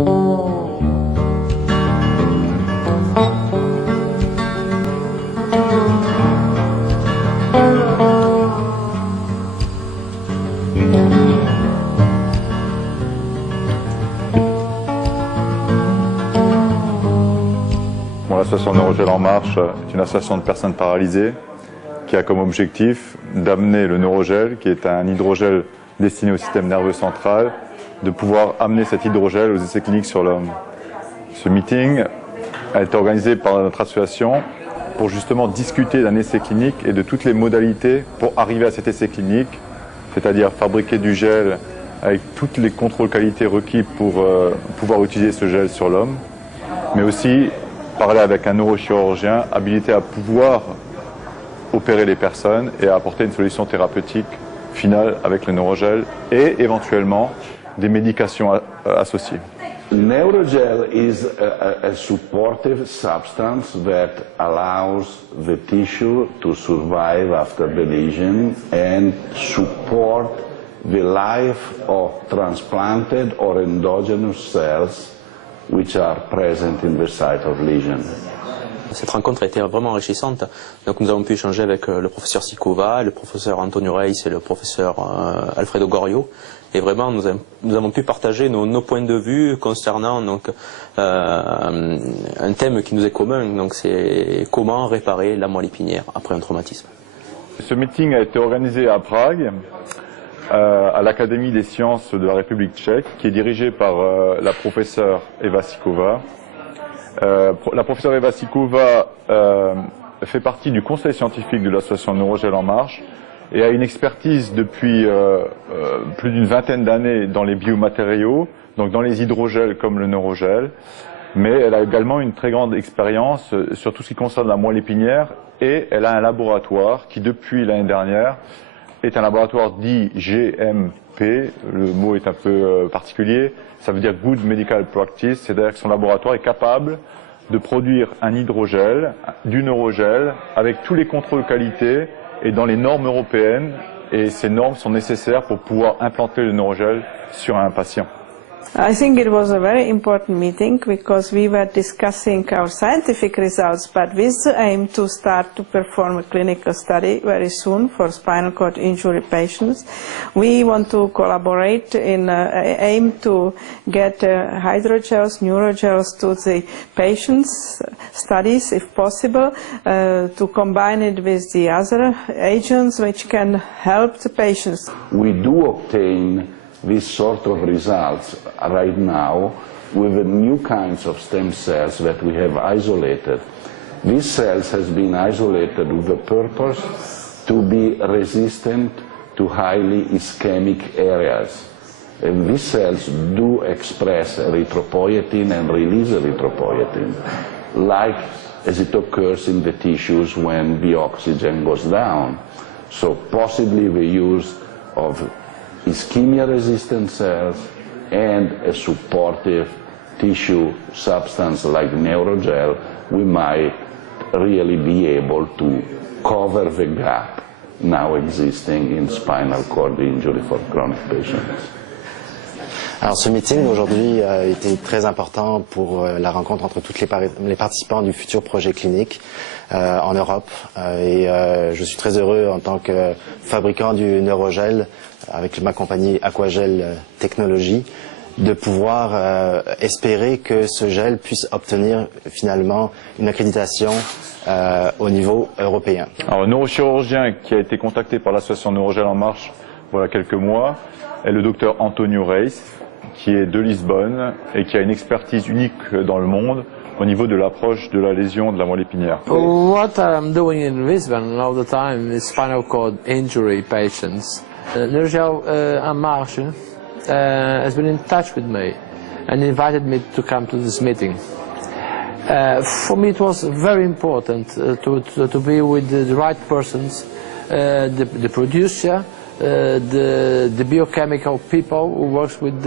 L'association Neurogel En Marche est une association de personnes paralysées qui a comme objectif d'amener le neurogel, qui est un hydrogel destiné au système nerveux central, de pouvoir amener cet hydrogel aux essais cliniques sur l'homme. Ce meeting a été organisé par notre association pour justement discuter d'un essai clinique et de toutes les modalités pour arriver à cet essai clinique, c'est-à-dire fabriquer du gel avec tous les contrôles qualité requis pour pouvoir utiliser ce gel sur l'homme, mais aussi parler avec un neurochirurgien habilité à pouvoir opérer les personnes et à apporter une solution thérapeutique finale avec le neurogel et éventuellement des médications associées. Neurogel is a supportive substance that allows the tissue to survive after the lesion and support the life of transplanted or endogenous cells which are present in the site of lesion. Cette rencontre a été vraiment enrichissante. Donc nous avons pu échanger avec le professeur Sikova, le professeur Antonio Reis et le professeur Alfredo Gorio. Et vraiment nous avons pu partager nos points de vue concernant donc, un thème qui nous est commun. Donc c'est comment réparer la moelle épinière après un traumatisme. Ce meeting a été organisé à Prague, à l'Académie des sciences de la République tchèque, qui est dirigée par la professeure Eva Sikova. La professeure Eva Sikova fait partie du conseil scientifique de l'association Neurogel En Marche et a une expertise depuis plus d'une vingtaine d'années dans les biomatériaux, donc dans les hydrogels comme le neurogel, mais elle a également une très grande expérience sur tout ce qui concerne la moelle épinière et elle a un laboratoire qui depuis l'année dernière est un laboratoire dit GMP, le mot est un peu particulier, ça veut dire Good Medical Practice, c'est-à-dire que son laboratoire est capable de produire un hydrogel, du neurogel, avec tous les contrôles qualité et dans les normes européennes, et ces normes sont nécessaires pour pouvoir implanter le neurogel sur un patient. I think it was a very important meeting because we were discussing our scientific results, but with the aim to start to perform a clinical study very soon for spinal cord injury patients. We want to collaborate in aim to get hydrogels, neurogels to the patients' studies if possible, to combine it with the other agents which can help the patients. We do obtain these sort of results right now with the new kinds of stem cells that we have isolated. These cells has been isolated with the purpose to be resistant to highly ischemic areas. And these cells do express erythropoietin and release erythropoietin, like as it occurs in the tissues when the oxygen goes down. So possibly the use of ischemia-resistant cells and a supportive tissue substance like neurogel, we might really be able to cover the gap now existing in spinal cord injury for chronic patients. Alors ce meeting aujourd'hui a été très important pour la rencontre entre tous les participants du futur projet clinique en Europe. Je suis très heureux en tant que fabricant du neurogel avec ma compagnie Aquagel Technologies de pouvoir espérer que ce gel puisse obtenir finalement une accréditation au niveau européen. Alors, le neurochirurgien qui a été contacté par l'association Neurogel En Marche voilà quelques mois est le docteur Antonio Reis, qui est de Lisbonne et qui a une expertise unique dans le monde au niveau de l'approche de la lésion de la moelle épinière. What I'm doing in Lisbon all the time is spinal cord injury patients. Neurogel En Marche has been in touch with me and invited me to come to this meeting. For me it was very important to be with the right persons, the producer, the biochemical people who works with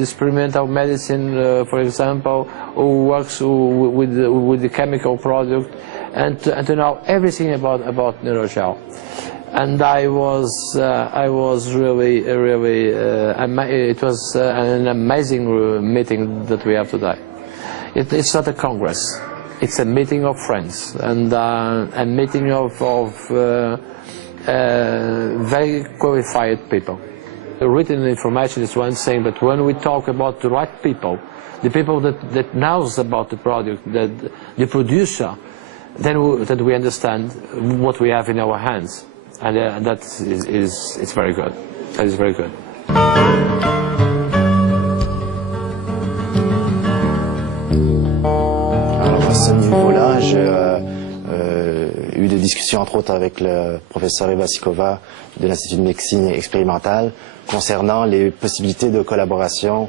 experimental medicine, for example, who works with the chemical product, and to know everything about Neurogel. And I was really, it was an amazing meeting that we have today. It's not a congress, it's a meeting of friends, and a meeting of very qualified people. The written information is one thing, but when we talk about the right people, the people that knows about the product, the producer, then that we understand what we have in our hands. And that is very good. That is very good. Alors à ce niveau-là, j'ai eu des discussions entre autres avec le professeur Eva Sikova de l'Institut de médecine expérimentale concernant les possibilités de collaboration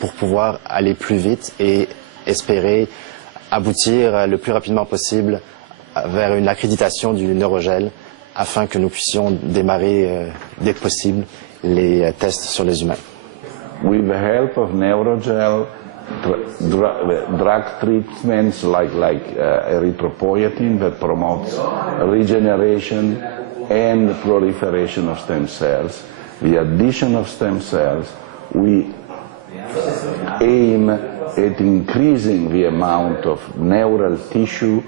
pour pouvoir aller plus vite et espérer aboutir le plus rapidement possible vers une accréditation du Neurogel, afin que nous puissions démarrer dès que possible les tests sur les humains. With the help of Neurogel, drug treatments like erythropoietin that promotes regeneration and proliferation of stem cells, the addition of stem cells, we aim at increasing the amount of neural tissue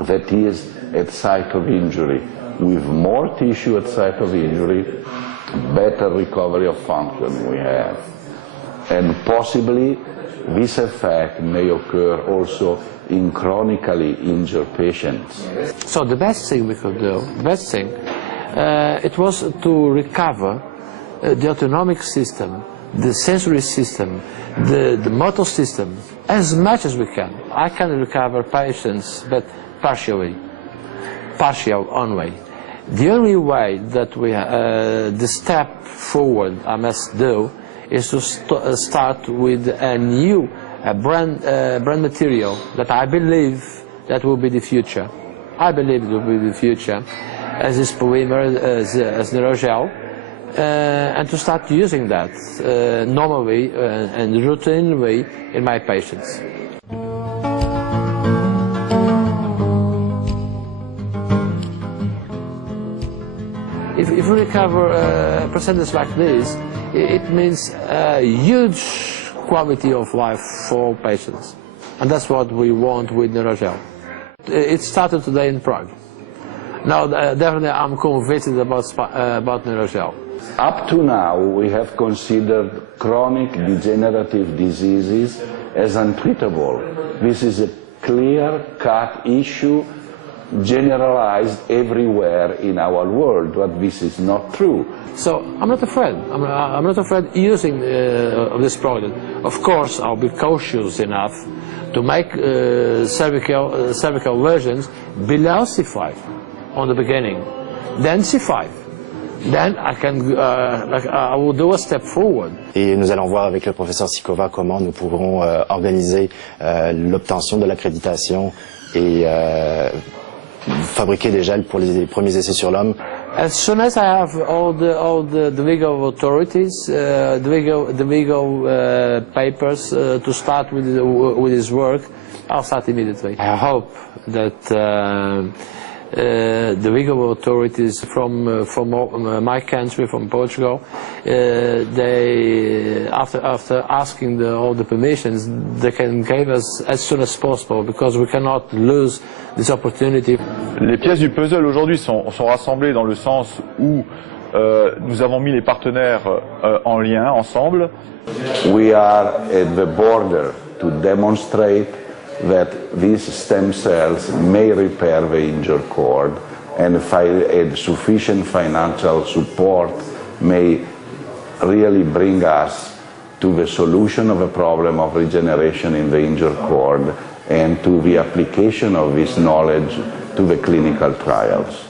that is at site of injury. With more tissue at site of injury, better recovery of function we have. And possibly this effect may occur also in chronically injured patients. So the best thing we could do, it was to recover the autonomic system, the sensory system, the motor system, as much as we can. I can recover patients, but partial only. The only way that the step forward I must do is to start with a new brand material that I believe that will be the future. I believe it will be the future as this polymer, as Neurogel, and to start using that normally and routinely in my patients. If we recover a percentage like this, it means a huge quality of life for patients. And that's what we want with Neurogel. It started today in Prague. Now, definitely I'm convinced about Neurogel. Up to now, we have considered chronic degenerative diseases as untreatable. This is a clear-cut issue generalized everywhere in our world, but this is not true. So I'm not afraid. I'm not afraid using of this product. Of course, I'll be cautious enough to make cervical lesions below C5 on the beginning, then C5. Then I will do a step forward. Et nous allons voir avec le professeur Sikova comment nous pourrons organiser l'obtention de l'accréditation et fabriquer des gels pour les premiers essais sur l'homme. As soon as I have all the legal authorities, the legal papers to start with his work, I'll start immediately. I hope that the legal authorities from my country, from Portugal, they after asking all the permissions, they can give us as soon as possible, because we cannot lose this opportunity. Les pièces du puzzle aujourd'hui sont rassemblées dans le sens où nous avons mis les partenaires en lien ensemble. We are at the border to demonstrate that these stem cells may repair the injured cord, and sufficient financial support may really bring us to the solution of the problem of regeneration in the injured cord and to the application of this knowledge to the clinical trials.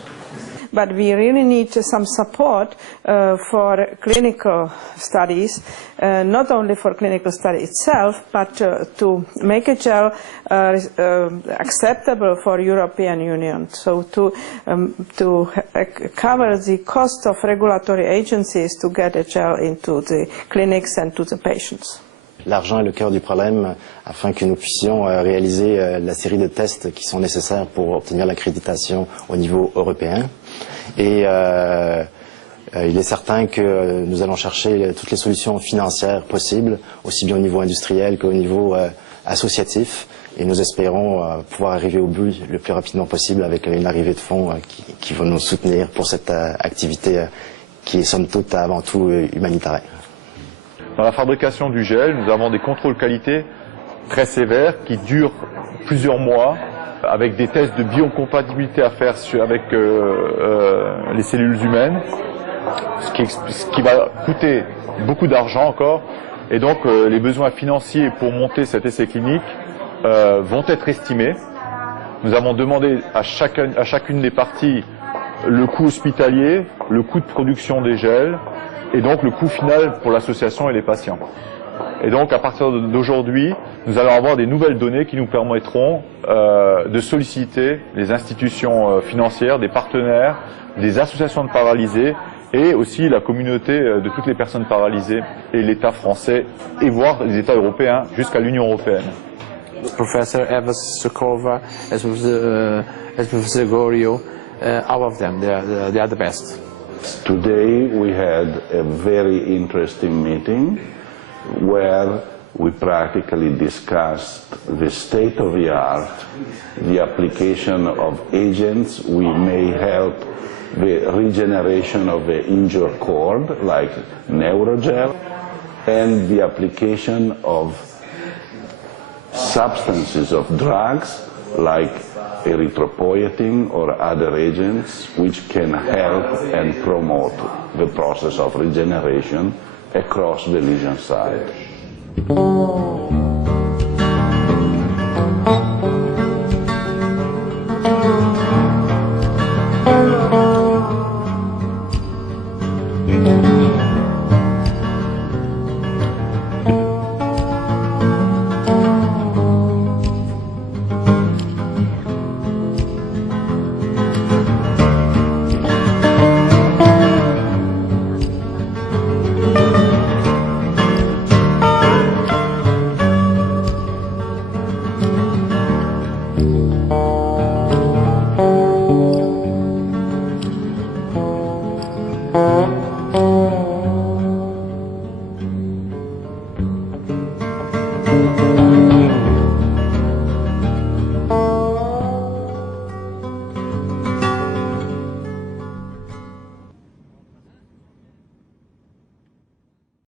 But we really need some support for clinical studies, not only for clinical study itself, but to make a gel acceptable for European Union. So to cover the cost of regulatory agencies to get a gel into the clinics and to the patients. l'argent est le cœur du problème afin que nous puissions réaliser la série de tests qui sont nécessaires pour obtenir l'accréditation au niveau européen. Et il est certain que nous allons chercher toutes les solutions financières possibles, aussi bien au niveau industriel qu'au niveau associatif. Et nous espérons pouvoir arriver au but le plus rapidement possible avec une arrivée de fonds qui vont nous soutenir pour cette activité qui est somme toute avant tout humanitaire. Dans la fabrication du gel, nous avons des contrôles qualité très sévères qui durent plusieurs mois, avec des tests de biocompatibilité à faire avec les cellules humaines, ce qui va coûter beaucoup d'argent encore. Et donc les besoins financiers pour monter cet essai clinique vont être estimés. Nous avons demandé à chacune des parties le coût hospitalier, le coût de production des gels et donc le coût final pour l'association et les patients. Et donc à partir d'aujourd'hui, nous allons avoir des nouvelles données qui nous permettront de solliciter les institutions financières, des partenaires, des associations de paralysés et aussi la communauté de toutes les personnes paralysées et l'État français et voire les États européens jusqu'à l'Union européenne. Professor Eva Sikova, as Professor Gorio, all of them, they are the best. Today we had a very interesting meeting where we practically discussed the state of the art, the application of agents we may help the regeneration of the injured cord like Neurogel and the application of substances of drugs like erythropoietin or other agents which can help and promote the process of regeneration across the lesion site.